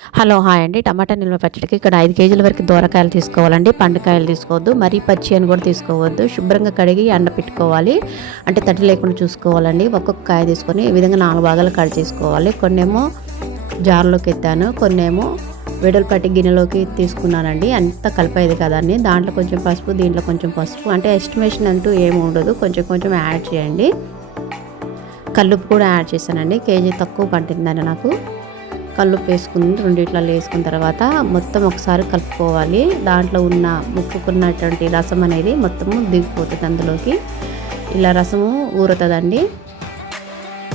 Hello hi అండి. టమాటా నిల్వ పచ్చడికి ఇక్కడ 5 కేజీల వరకు దూరకాయలు తీసుకోవాలండి. పండుకాయలు తీసుకోవద్దు, మరీ పచ్చి అని కూడా తీసుకోవద్దు. శుభ్రంగా కడిగి ఎండపెట్టుకోవాలి. అంటే తడి లేకుండా చూసుకోవాలండి. ఒక్కొక్క కాయ తీసుకొని ఈ విధంగా 4 భాగాలు కట్ చేసుకోవాలి. కొన్నేమో జార్లోకి ఎత్తాను, కొన్నేమో వెడల్పాటి గిన్నెలోకి తీసుకున్నానండి. అంతా కలిపేది కదండి. దాంట్లో కొంచెం పసుపు, దీంట్లో కొంచెం పసుపు, అంటే ఎస్టిమేషన్ అంటూ ఏమి ఉండదు, కొంచెం కొంచెం యాడ్ చేయండి. కల్లుప్పు కూడా యాడ్ చేశానండి. కేజీ తక్కువ పట్టిందండి నాకు. కల్లుప్పు వేసుకుని రెండిట్లలో వేసుకున్న తర్వాత మొత్తం ఒకసారి కలుపుకోవాలి. దాంట్లో ఉన్న ముక్కుకున్నటువంటి రసం అనేది మొత్తము దిగిపోతుంది అందులోకి. ఇలా రసము ఊరుతుందండి.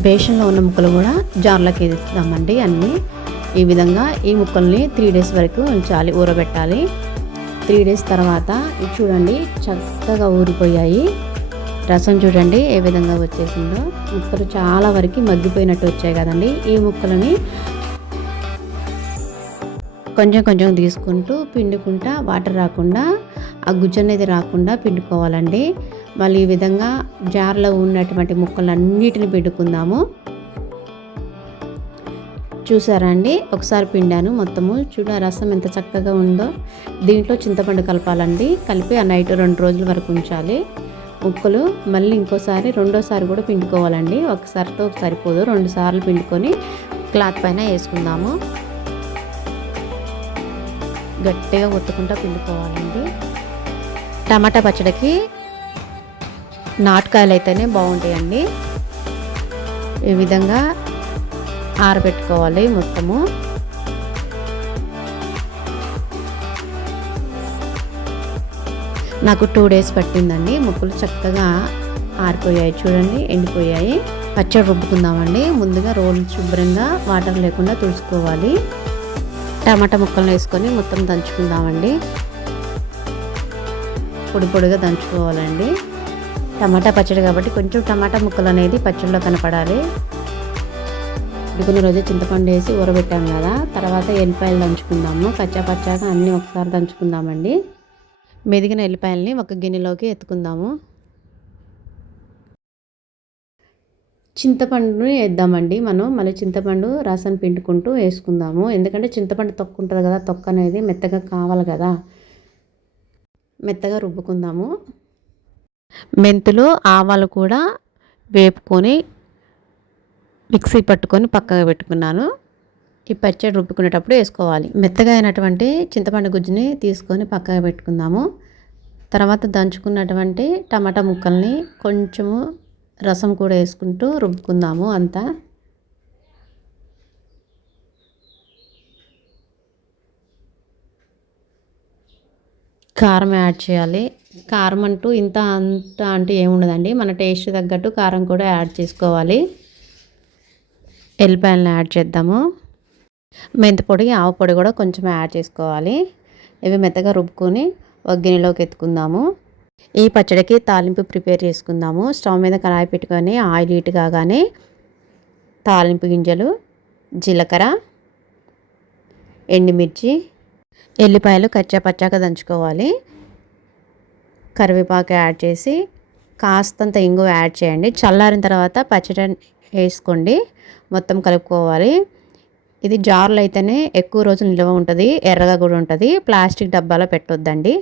బేషన్లో ఉన్న ముక్కలు కూడా జార్లోకి వేస్తామండి అన్నీ. ఈ విధంగా ఈ ముక్కల్ని 3 డేస్ వరకు ఉంచాలి, ఊరబెట్టాలి. 3 డేస్ తర్వాత ఇది చూడండి చక్కగా ఊరిపోయాయి. రసం చూడండి ఏ విధంగా వచ్చేసిందో. ముక్కలు చాలా వరకు మగ్గిపోయినట్టు వచ్చాయి కదండి. ఈ ముక్కలని కొంచెం కొంచెం తీసుకుంటూ పిండుకుంటా, వాటర్ రాకుండా, ఆ గుజ్జు అనేది రాకుండా పిండుకోవాలండి. మళ్ళీ ఈ విధంగా జార్లో ఉన్నటువంటి ముక్కలన్నిటిని పిండుకుందాము. చూసారా అండి, ఒకసారి పిండాను మొత్తము. రసం ఎంత చక్కగా ఉందో. దీంట్లో చింతపండు కలపాలండి. కలిపి ఆ నైట్ 2 రోజుల వరకు ఉంచాలి. ముక్కలు మళ్ళీ ఇంకోసారి రెండోసారి కూడా పిండుకోవాలండి. ఒకసారితో సరిపోదు, 2 సార్లు పిండుకొని క్లాత్ పైన వేసుకుందాము. గట్టిగా కొట్టుకుంటూ పిండుకోవాలండి. టమాటా పచ్చడికి నాటుకాయలు అయితేనే బాగుంటాయండి. ఈ విధంగా ఆరబెట్టుకోవాలి మొత్తము. నాకు 2 డేస్ పట్టిందండి. ముక్కలు చక్కగా ఆరిపోయాయి చూడండి, ఎండిపోయాయి. పచ్చడి రుబ్బుకుందామండి. ముందుగా రోలు శుభ్రంగా వాటర్ లేకుండా తుడుచుకోవాలి. టమాటా ముక్కలను వేసుకొని మొత్తం దంచుకుందామండి. పొడి పొడిగా దంచుకోవాలండి. టమాటా పచ్చడి కాబట్టి కొంచెం టమాటా ముక్కలు అనేది పచ్చడిలో కనపడాలి. కొన్ని రోజు చింతపండు వేసి ఊరబెట్టాం కదా, తర్వాత ఎల్లిపాయలు దంచుకుందాము. పచ్చాగా అన్నీ ఒకసారి దంచుకుందామండి. మెదిగిన ఎల్లిపాయలని ఒక గిన్నెలోకి ఎత్తుకుందాము. చింతపండుని వేద్దామండి. మనం మళ్ళీ చింతపండు రసం పిండుకుంటూ వేసుకుందాము. ఎందుకంటే చింతపండు తొక్కు ఉంటుంది కదా, తొక్క అనేది మెత్తగా కావాలి కదా. మెత్తగా రుబ్బుకుందాము. మెంతులు, ఆవాలు కూడా వేపుకొని మిక్సీ పట్టుకొని పక్కగా పెట్టుకున్నాను. ఈ పచ్చడి రుబ్బుకునేటప్పుడు వేసుకోవాలి. మెత్తగా అయినటువంటి చింతపండు గుజ్జుని తీసుకొని పక్కగా పెట్టుకుందాము. తర్వాత దంచుకున్నటువంటి టమాటా ముక్కల్ని కొంచెము రసం కూడా వేసుకుంటూ రుబ్బుకుందాము అంతా. కారం యాడ్ చేయాలి. కారం అంటూ అంటూ ఏముండదండి. మన టేస్ట్ తగ్గట్టు కారం కూడా యాడ్ చేసుకోవాలి. ఎల్లిపాయలను యాడ్ చేద్దాము. మెంతి పొడి, ఆవు పొడి కూడా కొంచెం యాడ్ చేసుకోవాలి. ఇవి మెత్తగా రుబ్బుకొని ఒక గిన్నెలోకి ఎత్తుకుందాము. ఈ పచ్చడికి తాలింపు ప్రిపేర్ చేసుకుందాము. స్టవ్ మీద కడాయి పెట్టుకొని ఆయిల్ హీట్ కాగానే తాలింపు గింజలు, జీలకర్ర, ఎండుమిర్చి, ఎల్లిపాయలు పచ్చాగా దంచుకోవాలి. కరివేపాకు యాడ్ చేసి కాస్తంత ఇంగువ యాడ్ చేయండి. చల్లారిన తర్వాత పచ్చడి వేసుకోండి. మొత్తం కలుపుకోవాలి. ఇది జార్లో అయితేనే ఎక్కువ రోజులు నిల్వ ఉంటుంది, ఎర్రగా కూడా ఉంటుంది. ప్లాస్టిక్ డబ్బాలో పెట్టొద్దండి.